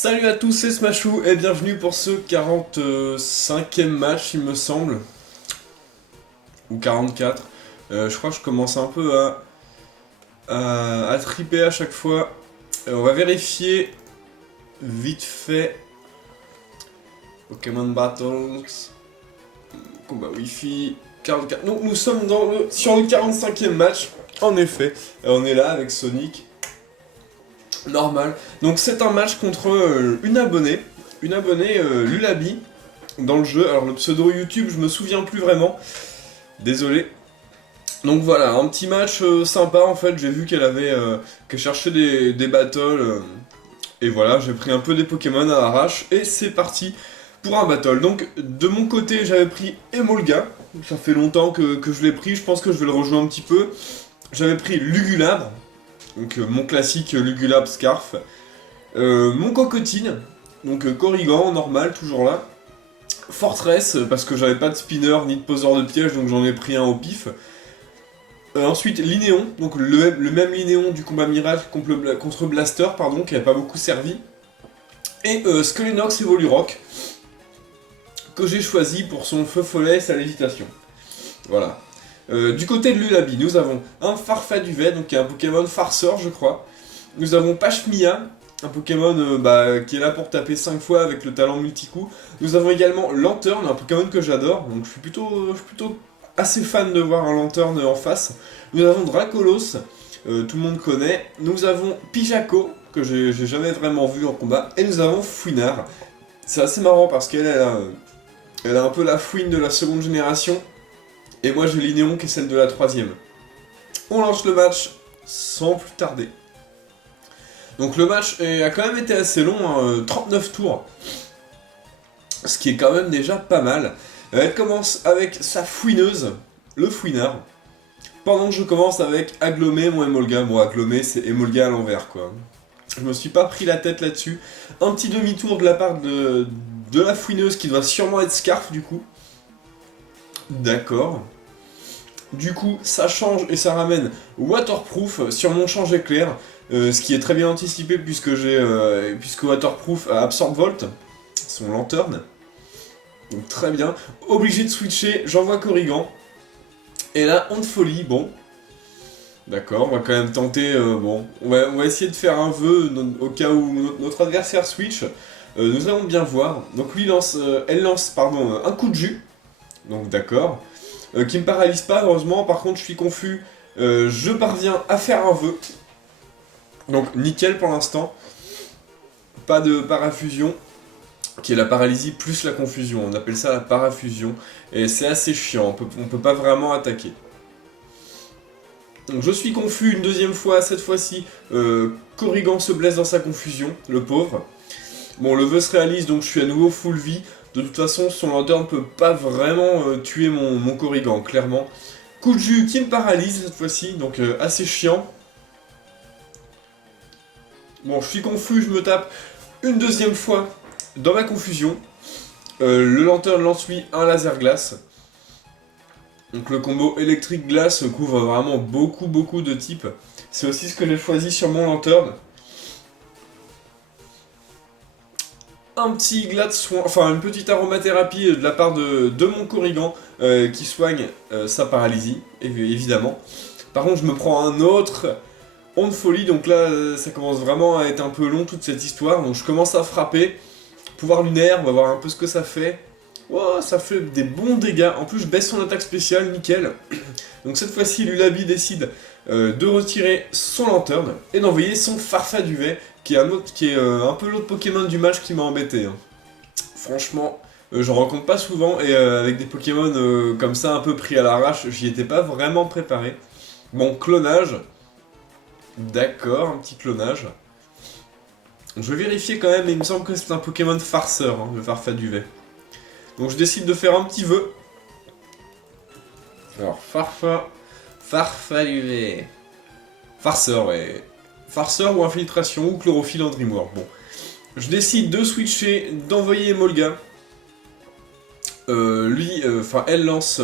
Salut à tous, c'est Smashou et bienvenue pour ce 45e match il me semble, ou 44. Je crois que je commence un peu à triper à chaque fois. On va vérifier vite fait. Pokémon Battles, combat Wi-Fi, 44. Donc nous sommes sur le 45e match, en effet. On est là avec Sonic. Normal. Donc c'est un match contre une abonnée Lulabi dans le jeu. Alors le pseudo YouTube, je me souviens plus vraiment. Désolé. Donc voilà, un petit match sympa en fait. J'ai vu qu'elle cherchait des battles. Et voilà, j'ai pris un peu des Pokémon à l'arrache. Et c'est parti pour un battle. Donc de mon côté, j'avais pris Emolga. Ça fait longtemps que je l'ai pris. Je pense que je vais le rejouer un petit peu. J'avais pris Lugulabre. Donc mon classique Lugulabre Scarf. Mon Cocotine, donc Corrigan, normal, toujours là. Fortress, parce que j'avais pas de spinner ni de poseur de piège, donc j'en ai pris un au pif. Ensuite, Linéon, donc le même Linéon du combat miracle contre Blaster, pardon, qui n'avait pas beaucoup servi. Et Skelenox Evolurock, que j'ai choisi pour son feu follet et sa lévitation. Voilà. Du côté de Lulabi, nous avons un Farfaduvet, donc qui est un Pokémon farceur, je crois. Nous avons Pashmia, un Pokémon qui est là pour taper 5 fois avec le talent multi-coup. Nous avons également Lanturn, un Pokémon que j'adore, donc je suis plutôt assez fan de voir un Lanturn en face. Nous avons Dracolos, tout le monde connaît. Nous avons Pijako, que j'ai jamais vraiment vu en combat. Et nous avons Fouinard. C'est assez marrant parce qu'elle a un peu la fouine de la seconde génération. Et moi j'ai Linéon qui est celle de la troisième. On lance le match sans plus tarder. Donc le match a quand même été assez long, 39 tours. Ce qui est quand même déjà pas mal. Elle commence avec sa fouineuse, le fouinard. Pendant que je commence avec Aglomé, mon Emolga. Bon, Aglomé c'est Emolga à l'envers quoi. Je me suis pas pris la tête là-dessus. Un petit demi-tour de la part de la fouineuse qui doit sûrement être Scarf du coup. D'accord. Du coup, ça change et ça ramène Waterproof sur mon change éclair. Ce qui est très bien anticipé puisque Waterproof a Absorb Volt, son Lanturn. Donc très bien. Obligé de switcher, j'envoie Corrigan. Et là, Honte Folie, bon. D'accord, on va quand même tenter, bon. On va essayer de faire un vœu au cas où notre adversaire switch. Nous allons bien voir. Donc lui elle lance un coup de jus. Donc d'accord. Qui me paralyse pas, heureusement. Par contre, je suis confus. Je parviens à faire un vœu. Donc nickel pour l'instant. Pas de parafusion. Qui est la paralysie plus la confusion. On appelle ça la parafusion. Et c'est assez chiant. On peut pas vraiment attaquer. Donc je suis confus une deuxième fois. Cette fois-ci, Corrigan se blesse dans sa confusion. Le pauvre. Bon, le vœu se réalise. Donc je suis à nouveau full vie. De toute façon, son Lanturn ne peut pas vraiment tuer mon Corrigan, clairement. Coup de jus qui me paralyse cette fois-ci, donc assez chiant. Bon, je suis confus, je me tape une deuxième fois dans ma confusion. Le Lanturn lance lui un laser glace. Donc le combo électrique glace couvre vraiment beaucoup de types. C'est aussi ce que j'ai choisi sur mon Lanturn. Un petit glade soin, enfin une petite aromathérapie de la part de mon Corrigan qui soigne sa paralysie, évidemment. Par contre, je me prends un autre Honte Folie, donc là ça commence vraiment à être un peu long toute cette histoire. Donc je commence à frapper, pouvoir lunaire, on va voir un peu ce que ça fait. Wow, ça fait des bons dégâts. En plus, je baisse son attaque spéciale, nickel. Donc cette fois-ci, Lulabi décide de retirer son Lanturn et d'envoyer son Farfaduvet, qui est un peu l'autre Pokémon du match qui m'a embêté. Hein. Franchement, j'en rencontre pas souvent et avec des Pokémon comme ça un peu pris à l'arrache, j'y étais pas vraiment préparé. Bon, clonage. D'accord, un petit clonage. Je vais vérifier quand même, mais il me semble que c'est un Pokémon farceur, hein, le Farfaduvet. Donc je décide de faire un petit vœu. Alors, Farfaduvet. Farceur, ouais. Farceur ou infiltration ou chlorophylle en Dreamworld. Bon. Je décide de switcher, d'envoyer Emolga. Elle lance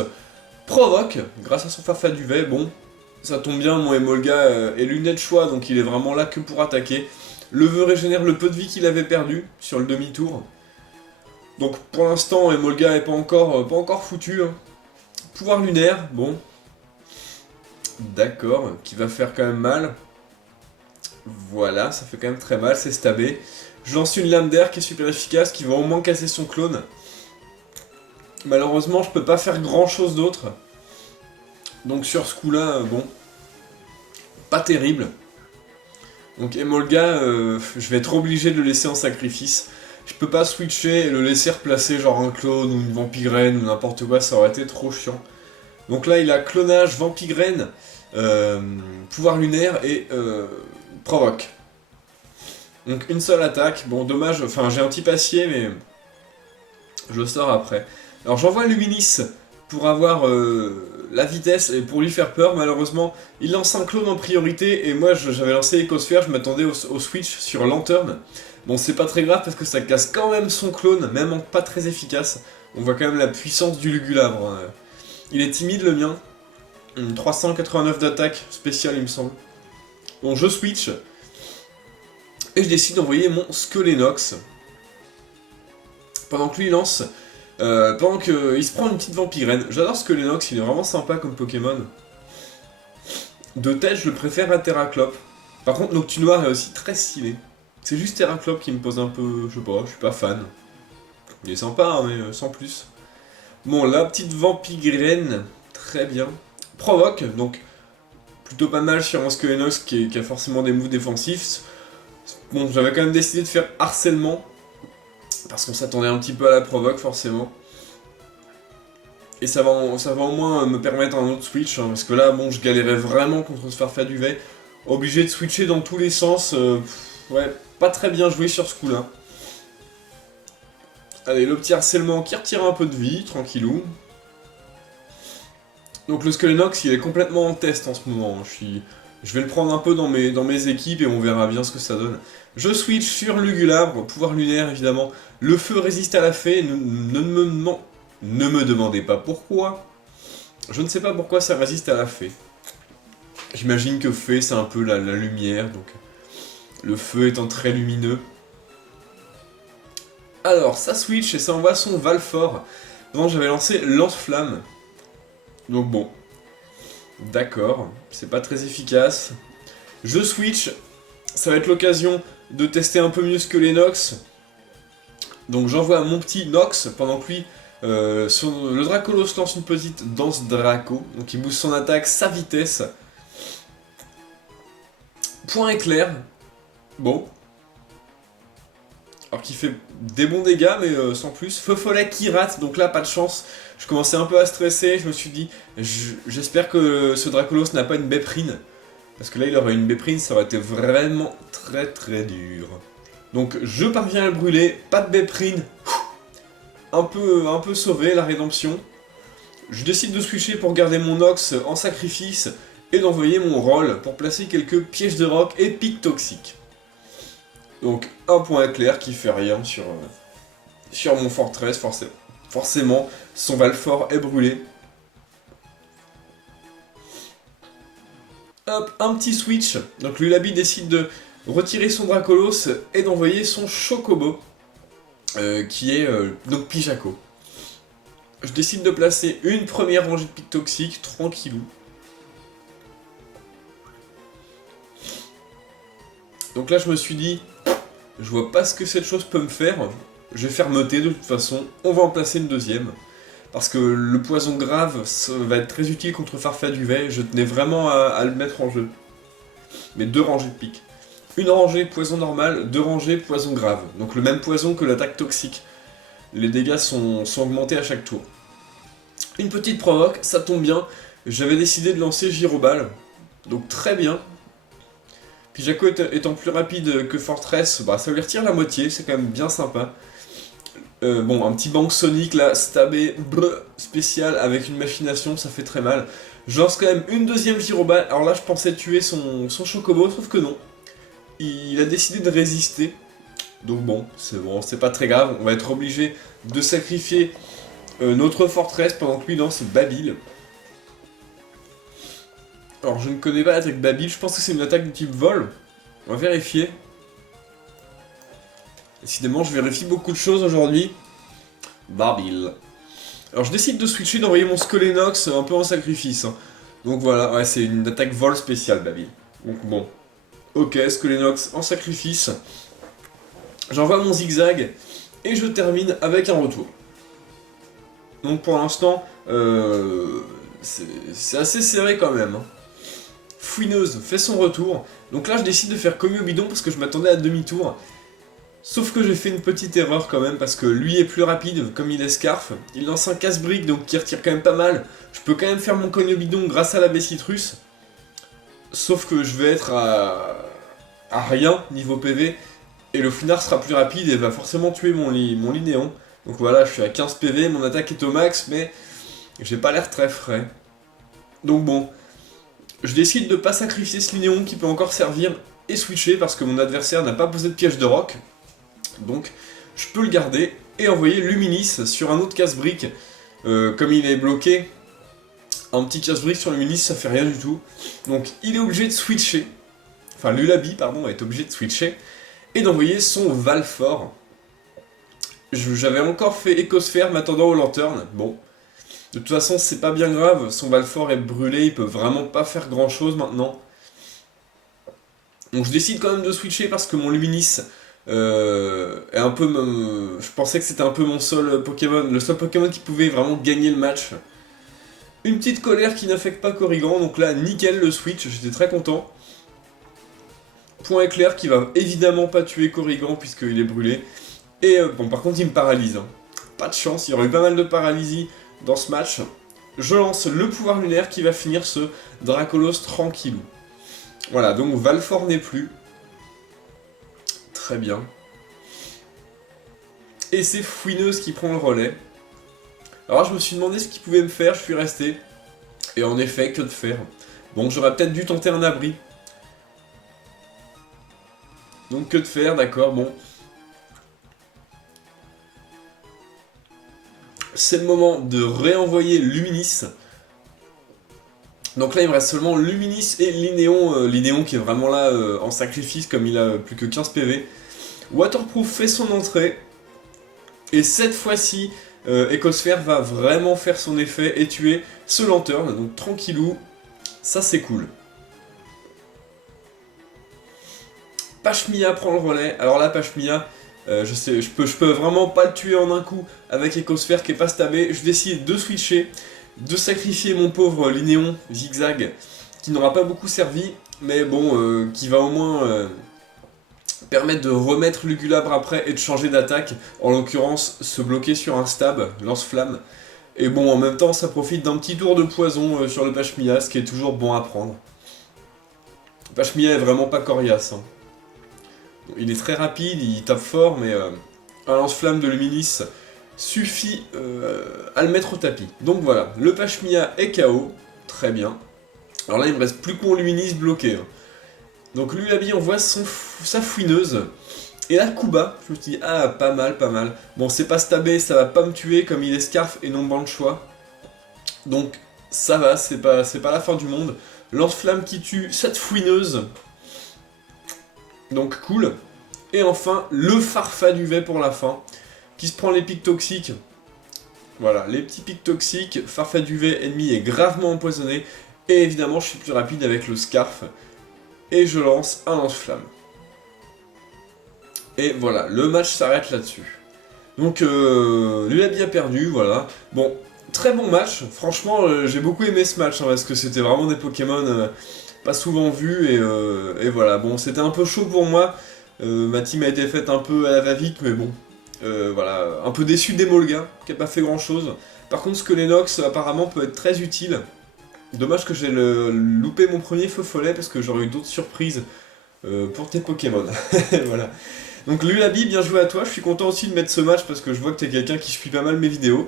Provoque grâce à son Farfaduvet. Bon, ça tombe bien, mon Emolga est lunettes choix, donc il est vraiment là que pour attaquer. Le vœu régénère le peu de vie qu'il avait perdu sur le demi-tour. Donc pour l'instant, Emolga est pas encore foutu. Hein. Pouvoir lunaire, bon. D'accord, qui va faire quand même mal. Voilà, ça fait quand même très mal, c'est stabé. Je lance une lame d'air qui est super efficace, qui va au moins casser son clone. Malheureusement, je peux pas faire grand chose d'autre. Donc sur ce coup-là, bon, pas terrible. Donc Emolga, je vais être obligé de le laisser en sacrifice. Je peux pas switcher et le laisser replacer genre un clone ou une vampigraine ou n'importe quoi, ça aurait été trop chiant. Donc là, il a clonage, vampigraine, pouvoir lunaire et provoque. Donc une seule attaque, bon dommage, enfin j'ai un petit passier mais je le sors après. Alors j'envoie Luminis pour avoir la vitesse et pour lui faire peur, malheureusement il lance un clone en priorité et moi j'avais lancé Écosphère, je m'attendais au switch sur Lanterne. Bon c'est pas très grave parce que ça casse quand même son clone, même en pas très efficace. On voit quand même la puissance du Lugulabre. Hein. Il est timide le mien, 389 d'attaque spéciale il me semble. Donc je switch. Et je décide d'envoyer mon Skelenox. Pendant que lui lance. Pendant qu'il se prend une petite vampirène. J'adore Skelenox, il est vraiment sympa comme Pokémon. De tête, je le préfère à Terraclope. Par contre, Noctunoir est aussi très stylé. C'est juste Terraclope qui me pose un peu. Je sais pas, je suis pas fan. Il est sympa, hein, mais sans plus. Bon, la petite vampirène. Très bien. Provoque, donc plutôt pas mal sur un Skelenox qui a forcément des moves défensifs. Bon, j'avais quand même décidé de faire harcèlement, parce qu'on s'attendait un petit peu à la provoque, forcément. Et ça va au moins me permettre un autre switch, hein, parce que là, bon, je galérais vraiment contre ce Farfaduvet. Obligé de switcher dans tous les sens, ouais, pas très bien joué sur ce coup-là. Allez, le petit harcèlement qui retire un peu de vie, tranquillou. Donc le Skelenox, il est complètement en test en ce moment, Je vais le prendre un peu dans mes équipes et on verra bien ce que ça donne. Je switch sur Lugulabre, pouvoir lunaire évidemment. Le feu résiste à la fée, ne me demandez pas pourquoi. Je ne sais pas pourquoi ça résiste à la fée. J'imagine que fée c'est un peu la lumière, donc le feu étant très lumineux. Alors ça switch et ça envoie son Valfort. Avant j'avais lancé Lance-Flamme. Donc bon, d'accord, c'est pas très efficace. Je switch, ça va être l'occasion de tester un peu mieux que les Nox. Donc j'envoie mon petit Nox pendant que lui, le Dracolos lance une petite danse Draco. Donc il booste son attaque, sa vitesse. Point éclair. Bon. Alors qu'il fait des bons dégâts, mais sans plus. Feu follet qui rate, donc là pas de chance. Je commençais un peu à stresser, je me suis dit, j'espère que ce Dracolos n'a pas une béprine. Parce que là il aurait une béprine, ça aurait été vraiment très très dur. Donc je parviens à le brûler, pas de béprine. Un peu sauvé, la rédemption. Je décide de switcher pour garder mon Nox en sacrifice et d'envoyer mon roll pour placer quelques pièges de roc et pics toxiques. Donc un point éclair qui fait rien sur mon Fortress, forcément, son Valfort est brûlé. Hop, un petit switch. Donc Lulabi décide de retirer son Dracolos et d'envoyer son Chocobo, qui est donc Pijaco. Je décide de placer une première rangée de pics toxiques, tranquillou. Donc là je me suis dit, je vois pas ce que cette chose peut me faire. Je vais faire meuter de toute façon, on va en placer une deuxième. Parce que le poison grave va être très utile contre Farfaduvet, je tenais vraiment à le mettre en jeu. Mais 2 rangées de piques. Une rangée poison normal, 2 rangées poison grave. Donc le même poison que l'attaque toxique. Les dégâts sont augmentés à chaque tour. Une petite provoque, ça tombe bien. J'avais décidé de lancer Gyroball. Donc très bien. Pijaco étant plus rapide que Fortress, bah, ça lui retire la moitié, c'est quand même bien sympa. Bon, un petit Bank Sonic là, stabé, spécial avec une machination, ça fait très mal. Je lance quand même une deuxième Gyroball. Alors là, je pensais tuer son Chocobo, sauf que non. Il a décidé de résister. Donc bon, c'est pas très grave. On va être obligé de sacrifier notre Fortress pendant que lui lance Babil. Alors je ne connais pas l'attaque Babil, je pense que c'est une attaque du type vol. On va vérifier. Décidément, je vérifie beaucoup de choses aujourd'hui. Barbil. Alors je décide de switcher, d'envoyer mon Skelenox un peu en sacrifice. Hein. Donc voilà, ouais, c'est une attaque vol spéciale, Babil. Donc bon. Ok, Skelenox en sacrifice. J'envoie mon zigzag et je termine avec un retour. Donc pour l'instant, c'est assez serré quand même. Hein. Fouineuse fait son retour. Donc là je décide de faire commis au bidon parce que je m'attendais à demi-tour. Sauf que j'ai fait une petite erreur quand même parce que lui est plus rapide comme il est Scarf. Il lance un casse-brique donc qui retire quand même pas mal. Je peux quand même faire mon cogne au bidon grâce à la Bessitrus. Sauf que je vais être à rien niveau PV. Et le Fouinard sera plus rapide et va forcément tuer mon Linéon. Donc voilà, je suis à 15 PV, mon attaque est au max, mais j'ai pas l'air très frais. Donc bon, je décide de pas sacrifier ce Linéon qui peut encore servir et switcher parce que mon adversaire n'a pas posé de piège de roc. Donc je peux le garder et envoyer Luminis sur un autre casse-brique. Comme il est bloqué, un petit casse-brique sur Luminis ça fait rien du tout. Donc il est obligé de switcher. Enfin Lulabi pardon est obligé de switcher. Et d'envoyer son Valfort. J'avais encore fait Écosphère m'attendant au Lanterne. Bon. De toute façon c'est pas bien grave. Son Valfort est brûlé. Il peut vraiment pas faire grand chose maintenant. Donc je décide quand même de switcher parce que mon Luminis est un peu... je pensais que c'était un peu mon seul Pokémon. Le seul Pokémon qui pouvait vraiment gagner le match. Une petite colère qui n'affecte pas Corrigan. Donc là nickel le switch. J'étais très content. Point éclair qui va évidemment pas tuer Corrigan puisqu'il est brûlé. Et bon par contre il me paralyse. Hein. Pas de chance, il y aurait eu pas mal de paralysie dans ce match. Je lance le pouvoir lunaire qui va finir ce Dracolos tranquillou. Voilà, donc Valfort n'est plus. Très bien. Et c'est Fouineuse qui prend le relais. Alors je me suis demandé ce qu'il pouvait me faire, je suis resté. Et en effet, que de faire. Bon, j'aurais peut-être dû tenter un abri. Donc que de faire, d'accord, bon. C'est le moment de réenvoyer Luminis. Donc là il me reste seulement Luminis et Linéon. Linéon qui est vraiment là en sacrifice comme il a plus que 15 PV. Waterproof fait son entrée. Et cette fois-ci, Écosphère va vraiment faire son effet et tuer ce Lanterne. Donc tranquillou, ça c'est cool. Pashmia prend le relais. Alors là, Pashmia, je peux vraiment pas le tuer en un coup avec Écosphère qui est pas stabé. Je décide de switcher, de sacrifier mon pauvre Linéon Zigzag, qui n'aura pas beaucoup servi, mais bon, qui va au moins permettre de remettre Lugulabre après et de changer d'attaque. En l'occurrence, se bloquer sur un stab, lance-flamme. Et bon, en même temps, ça profite d'un petit tour de poison sur le Pashmia, ce qui est toujours bon à prendre. Pashmia est vraiment pas coriace. Hein. Il est très rapide, il tape fort, mais un lance-flamme de Luminis suffit à le mettre au tapis. Donc voilà, le Pashmia est KO, très bien. Alors là, il me reste plus que mon Luminis bloqué. Hein. Donc Lulabi envoie sa Fouineuse. Et là, Kuba, je me dis, ah, pas mal, pas mal. Bon, c'est pas stabé, ça va pas me tuer comme il est Scarf et non Banchois. Donc ça va, c'est pas la fin du monde. Lance-flamme qui tue cette Fouineuse. Donc cool. Et enfin, le Farfaduvet pour la fin, qui se prend les pics toxiques. Voilà, les petits pics toxiques, Farfaduvet ennemi est gravement empoisonné. Et évidemment, je suis plus rapide avec le Scarf. Et je lance un lance-flamme. Et voilà, le match s'arrête là-dessus. Donc, Lulabi a perdu, voilà. Bon, très bon match. Franchement, j'ai beaucoup aimé ce match, hein, parce que c'était vraiment des Pokémon... pas souvent vu et voilà, bon c'était un peu chaud pour moi, ma team a été faite un peu à la va-vite mais bon, voilà, un peu déçu d'Emolga qui a pas fait grand chose. Par contre Skelenox apparemment peut être très utile, dommage que j'ai loupé mon premier feu follet parce que j'aurais eu d'autres surprises pour tes Pokémon, voilà. Donc Lulabi, bien joué à toi, je suis content aussi de mettre ce match parce que je vois que t'es quelqu'un qui suit pas mal mes vidéos,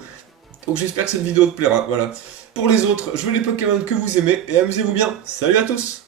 donc j'espère que cette vidéo te plaira, voilà. Pour les autres, jouez les Pokémon que vous aimez et amusez-vous bien. Salut à tous!